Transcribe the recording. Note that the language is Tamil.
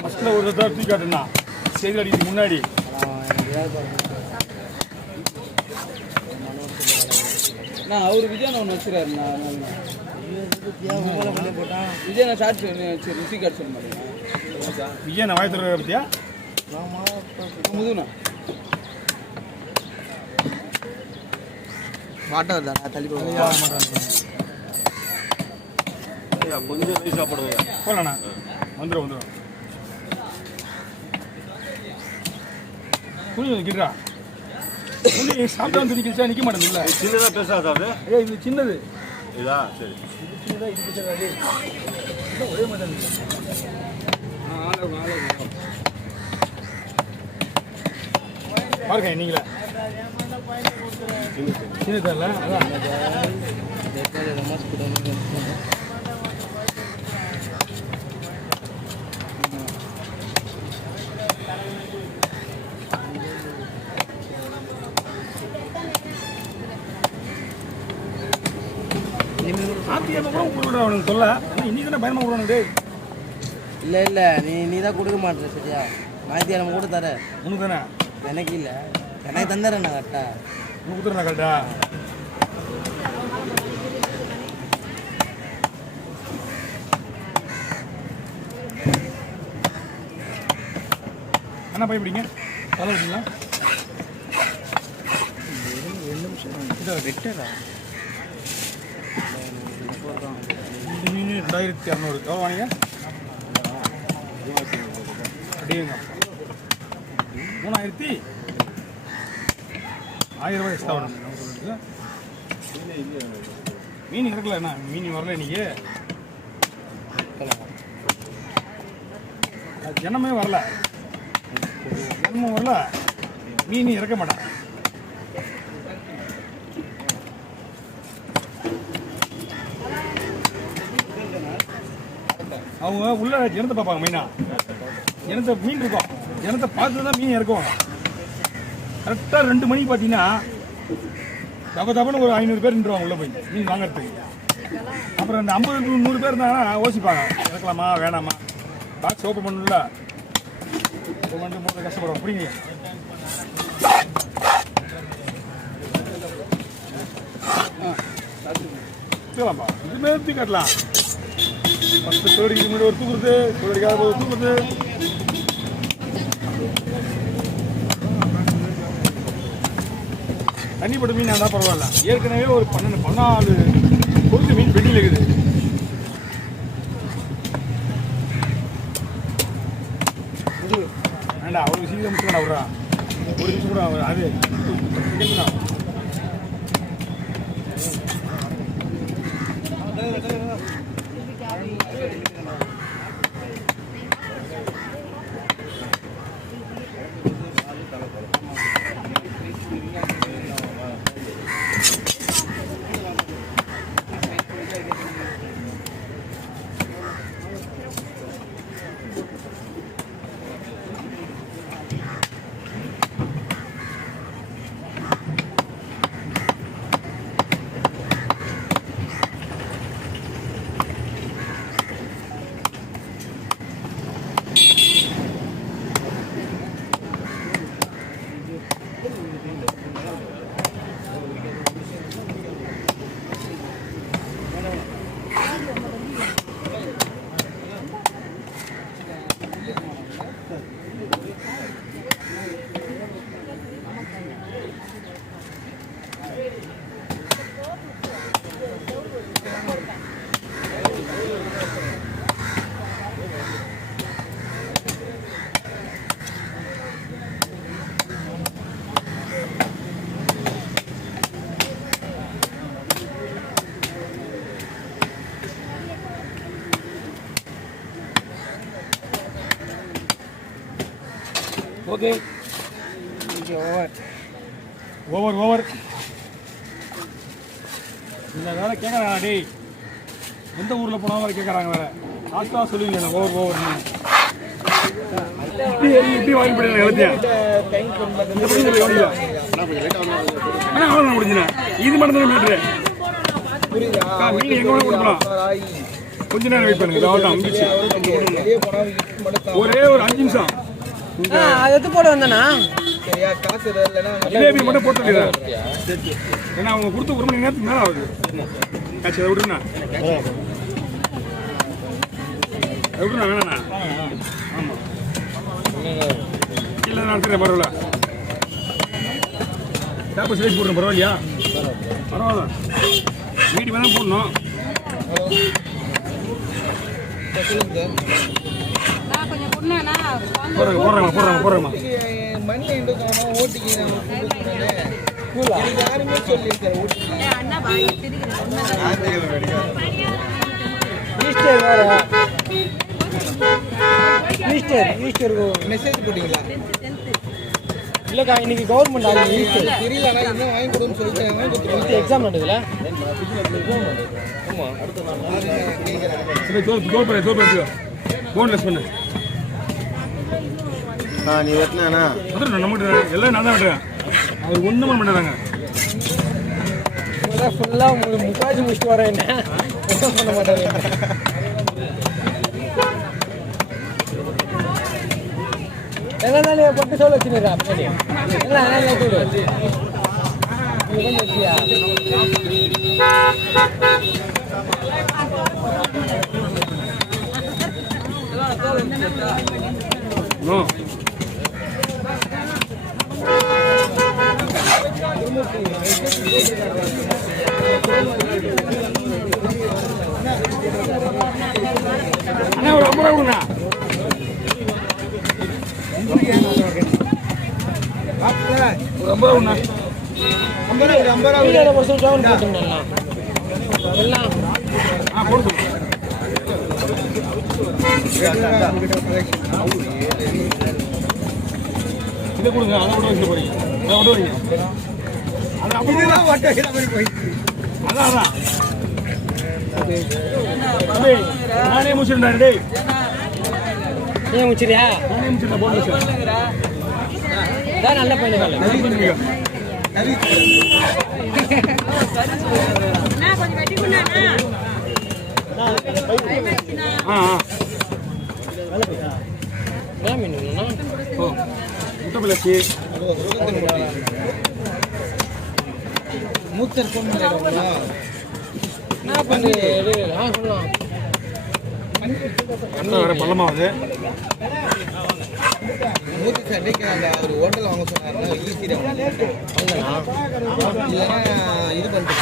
ஃபஸ்ட்டில் ஒரு தடவை தூக்கி காட்டுண்ணா செய்தி அடிக்கு முன்னாடி நான் அவர் விஜயனை ஒன்று வச்சுருக்காருண்ணா விஜயனை ஷார்ட் சரி ருசி கார்டு சொல்ல மாட்டேங்க விஜயனை வாய்த்துற பற்றியா முதுண்ணா வாட்டர் தானே தள்ளி கொஞ்சம் ரைஸ் சாப்பிடுவோம் போகலண்ணா வந்துடும் துணி கிட்டா துணி சாப்பிட்டா துணி கிழிச்சா நிற்க மாட்டேங்குது. சின்னதாக பெருசாக சாப்பிடு. இது சின்னது இதா சரி சின்னதாக இது கிட்டாது ஒரே மாதிரி பாருங்க நீங்களே சின்னதில்ல அதான் அவனுக்கு சொல்ல இன்னைக்கு தானே பயமா விடுவானு. இல்லை நீ தான் கொடுக்க மாட்டேற சரியா மாற்றி நம்ம கூட தர உனக்கு தானே எனக்கு இல்லை எனக்கு தந்துடுறேண்ணா கரெக்டா உனக்கு கொடுத்துறேண்ணா கரெக்டா. என்ன பயப்படிங்க தலை விட்டீங்களா 2 நிமிஷம் இதை வெட்டரா 2200 எவ்வளோ வாங்க அப்படிங்க 3000 1000 ரூபாய் எக்ஸ்ட்ரா வரும். மீன் இறக்கல என்ன மீன் வரல இன்னைக்கு ஜனமே வரல ஜனமும் வரல மீன் இறக்க மாட்டான். அவங்க உள்ள ஜனத்தை பார்ப்பாங்க மெயினா ஜனத்தை மீன் இருக்கும் ஜனத்தை பார்த்து தான் மீன் இறக்குவாங்க. கரெக்டாக 2 மணிக்கு பார்த்தீங்கன்னா தப்பன்னு ஒரு 500 பேர் நின்றுவாங்க உள்ளே போய் மீன் வாங்குறதுக்கு. அப்புறம் இந்த 50-100 பேர் இருந்தாங்கன்னா யோசிப்பாங்க இறக்கலாமா வேணாமா பாக்ஸ் ஓப்பன் பண்ணல வந்து மூணு கஷ்டப்படுவோம் புரியுங்க. சரிப்பா இதுமாரி தூக்கி காட்டலாம். ஃபஸ்ட்டு சோடிக்கு முன்னாடி ஒரு தூக்குறது சோடிக்காத ஒரு தூக்குறது தண்ணி போட்டு மீன் இருந்தால் பரவாயில்ல. ஏற்கனவே ஒரு 14 பொறுத்து மீன் பெட்டியில் இருக்குது. வேண்டா அவ்வளோ சீக்கிரம் முடிச்சு விட்றா ஒரு நிமிஷம் கூட அது தான் ஓகே ஓவர் இந்த வேலை கேட்குறாங்க டேய் எந்த ஊரில் போனாலும் வேலை கேட்குறாங்க வேறு லாஸ்ட்டாக சொல்லுவீங்க நான் ஓவர்னு இப்படி வாங்கி போயிடுங்க எல்லாத்தையும் ஆனால் அவ்வளோ முடிஞ்சுண்ணே இது மட்டும் தான் மீட்ரு மீன் எங்கே வேணால் கொடுக்கலாம் கொஞ்ச நேரம் வெயிட் பண்ணுங்க. அவ்வளோதான் முடிச்சு. ஒரே ஒரு 5 நிமிஷம். அது எடுத்து போட வந்தேண்ணா. ஜிலேபி மட்டும் போட்டு ஏன்னா அவங்க கொடுத்து 1 மணி நேரத்துக்கு மேலே ஆகுது. காய்ச்சி அதை விடுண்ணா. அதை விடுண்ணா வேணாண்ணா. ஆமாம் இல்லை நான் தரேன் பரவாயில்ல. டேப்பை சிலேஜ் போடுறேன் பரவாயில்லையா? பரவாயில்ல. மீடியம் தான் போடணும். போடுறேம்மா. மெசேஜ் போட்டீங்களா? இல்லக்கா இன்னைக்கு கவர்மெண்ட் தெரியல இன்னும் வாங்கி கொடுன்னு சொல்லிட்டு எக்ஸாம் நடக்குதுல. போன்லெஸ் பண்ணு. நீ வெட்டினா நம்மகிட்ட எல்லாம் நான் தான் வெட்டுறேன். அவர் ஒன்றும் பண்ண மாட்டாங்க. ஃபுல்லாக உங்களுக்கு முக்காஜி முடிச்சுட்டு வரேன். என்ன ஒன்றும் பண்ண மாட்டாங்க. எல்லாம் தானே பட்டு சொல்ல வச்சுருக்கா பின்னாடி எல்லாம் வச்சு கொஞ்சம் வச்சியா? அண்ணா ஒரு 50 ரூபா கொடுங்க. ஒரு 50 ரூபா ஒண்ணா. 50 ரூபா எல்லாம் போடுது. இதை கொடுங்க. அதை விட வச்சு போறீங்க. அதை விட வைங்க. அது 50 ரூபா. அதான் நானே முடிச்சிருந்தேன். டேய் ஏன் முடிச்சிரியா? நானே முடிச்சிருந்தேன். போன்லெஸ் நல்ல பையன். முட்டை மூத்தர் பொண்ணு என்ன பண்ணி சொல்லலாம். வேற பள்ளமாவது மூத்தி சண்டைக்கு அந்த ஒரு ஹோட்டல் வாங்க சொன்னாருன்னா ஈஸி இல்லைன்னா இது பண்ணிட்டு